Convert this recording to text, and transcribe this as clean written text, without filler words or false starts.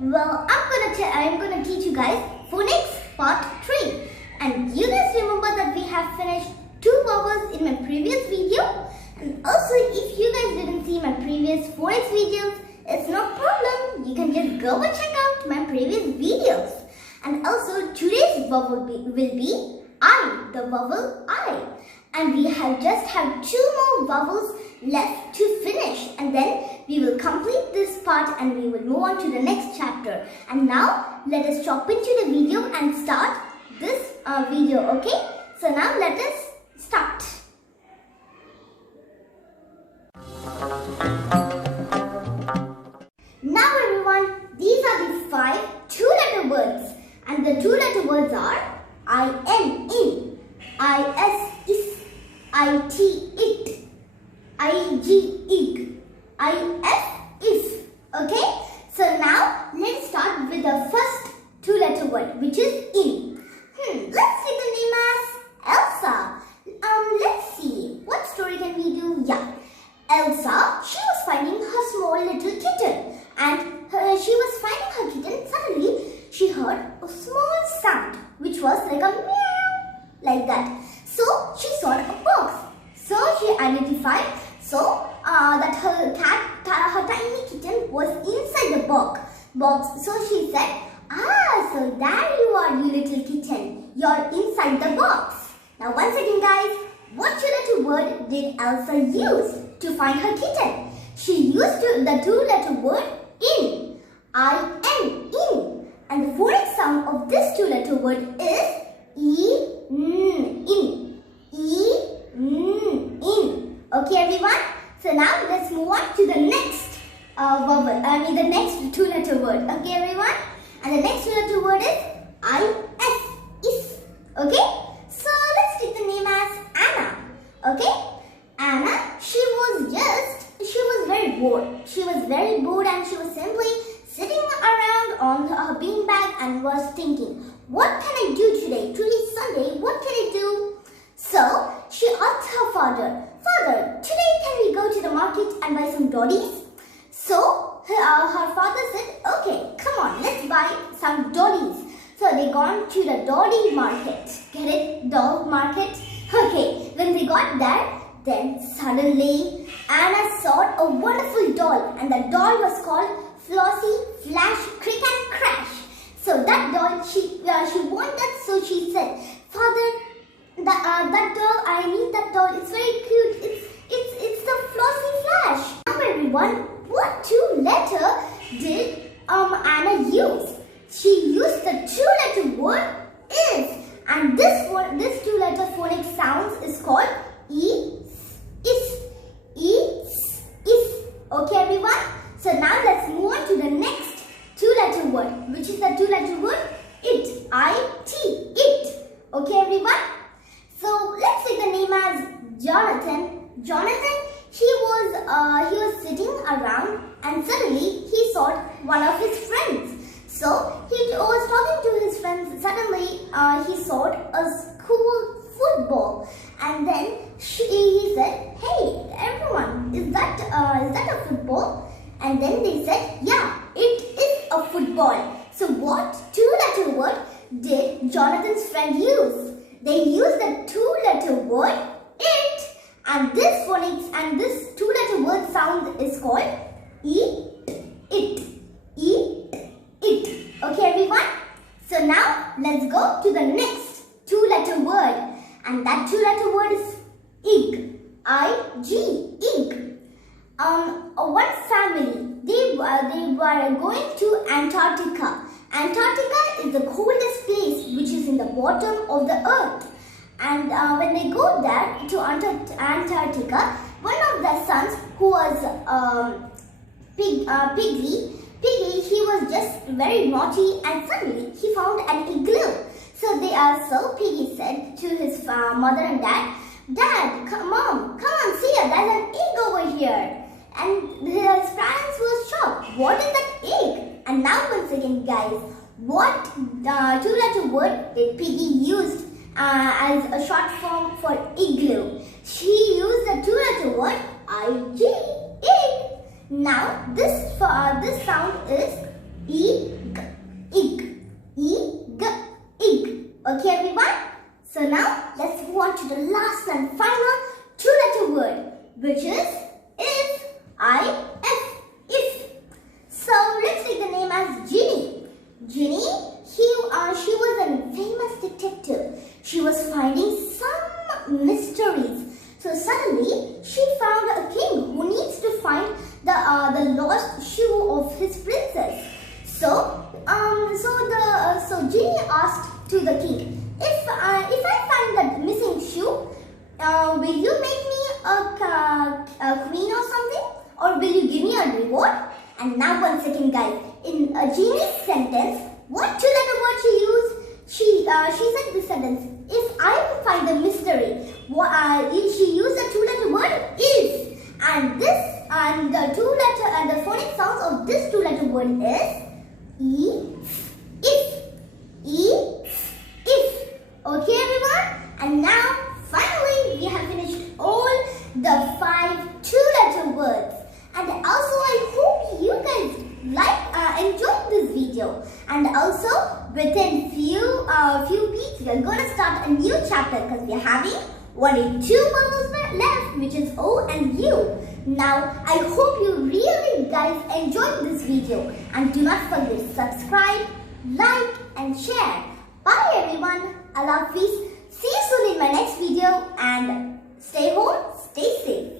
Well, I'm gonna teach you guys phonics part 3. And you guys remember that we have finished 2 vowels in my previous video. And also, if you guys didn't see my previous phonics videos, it's no problem. You can just go and check out my previous videos. And also, today's vowel will be I, the vowel I. And we just have 2 more vowels left to finish, and then we will complete this part and we will move on to the next chapter. And now let us jump into the video and start this video, okay? So now let us start. Now everyone, these are the 5 2-letter words, and the 2-letter words are I-N, in, I-S, is, I-T, it, I-G, ig, I-F, if. Okay? So now let's start with the first 2-letter word, which is in. Let's take the name as Elsa. Let's see, what story can we do? Yeah, Elsa, she was finding her small little kitten, and she was finding her kitten. Suddenly she heard a small sound, which was like a meow, like that. So she saw a box. So she identified that her tiny kitten was inside the box. So she said, so there you are, you little kitten. You're inside the box. Now once again guys, what 2-letter word did Elsa use to find her kitten? She used the 2-letter word in. I-N, in. And the phonics sound of this 2-letter word is E-N, in. E-N, in. Okay everyone? So now let's move on to the next the next 2-letter word. Okay everyone? And the next 2-letter word is I-S, is. Okay? So let's take the name as Anna. Okay? Anna, she was very bored. She was very bored and she was simply sitting around on her beanbag and was thinking, what can I do today? Today's Sunday, what can I do? So she asked her father, Father, today can we go to the market and buy some dollies? So her father said, okay, come on, let's buy some dollies. So they gone to the dolly market. Get it? Doll market? Okay, when they got there, then suddenly Anna saw a wonderful doll, and the doll was called Flossie, Flash, Crick and Crash. So that doll, she wanted, so she said, Father, that doll, I need that doll. It's very cute. It's the Flossie Flash. Now everyone, what 2-letter did Anna use? She used the 2-letter word is, and this 2-letter phonic sounds is called is. Okay everyone? So now let's move on to the next 2-letter word, which is the 2-letter word it. I-T, it. Okay everyone? So let's take the name as Jonathan. Jonathan, he was sitting around and suddenly he saw one of his friends. So he was talking to his friends. Suddenly he saw a school football, and then he said, "Hey everyone, is that a football?" And then they said, "Yeah, it is a football." So what 2-letter word did Jonathan's friend use? They used the 2-letter word it, and this 2-letter word sound is called it. Okay everyone? So now let's go to the next 2-letter word, and that 2-letter word is ig. I-G, ig. One family, they were going to Antarctica. Antarctica is the coldest place which is in the bottom of the earth. And when they go there to Antarctica, one of the sons, who was Piggy, he was just very naughty, and suddenly he found an igloo. So Piggy said to his mother and dad, Mom, come on, see, there's an egg over here. And his parents were shocked. What is that egg? And now once again guys, what 2-letter word did Piggy use as a short form for igloo? She used the 2-letter word I-G, egg. Now this sound is E So Genie asked to the king, if I find that missing shoe, will you make me a queen or something, or will you give me a reward? And now 1 second, guys. In a Genie's sentence, what two-letter word she used? She said this sentence: if I find the mystery, she used the two-letter word is, and the phonic sounds of this two-letter word is if. Okay, everyone. And now, finally, we have finished all the 5 two-letter words. And also, I hope you guys enjoyed this video. And also, within few weeks, we are going to start a new chapter because we are having only 2 vowels left, which is O and U. Now, I hope you really guys enjoyed this video. And do not forget to subscribe, like, and share. Bye, everyone. Allah Hafiz. See you soon in my next video. And stay home, stay safe.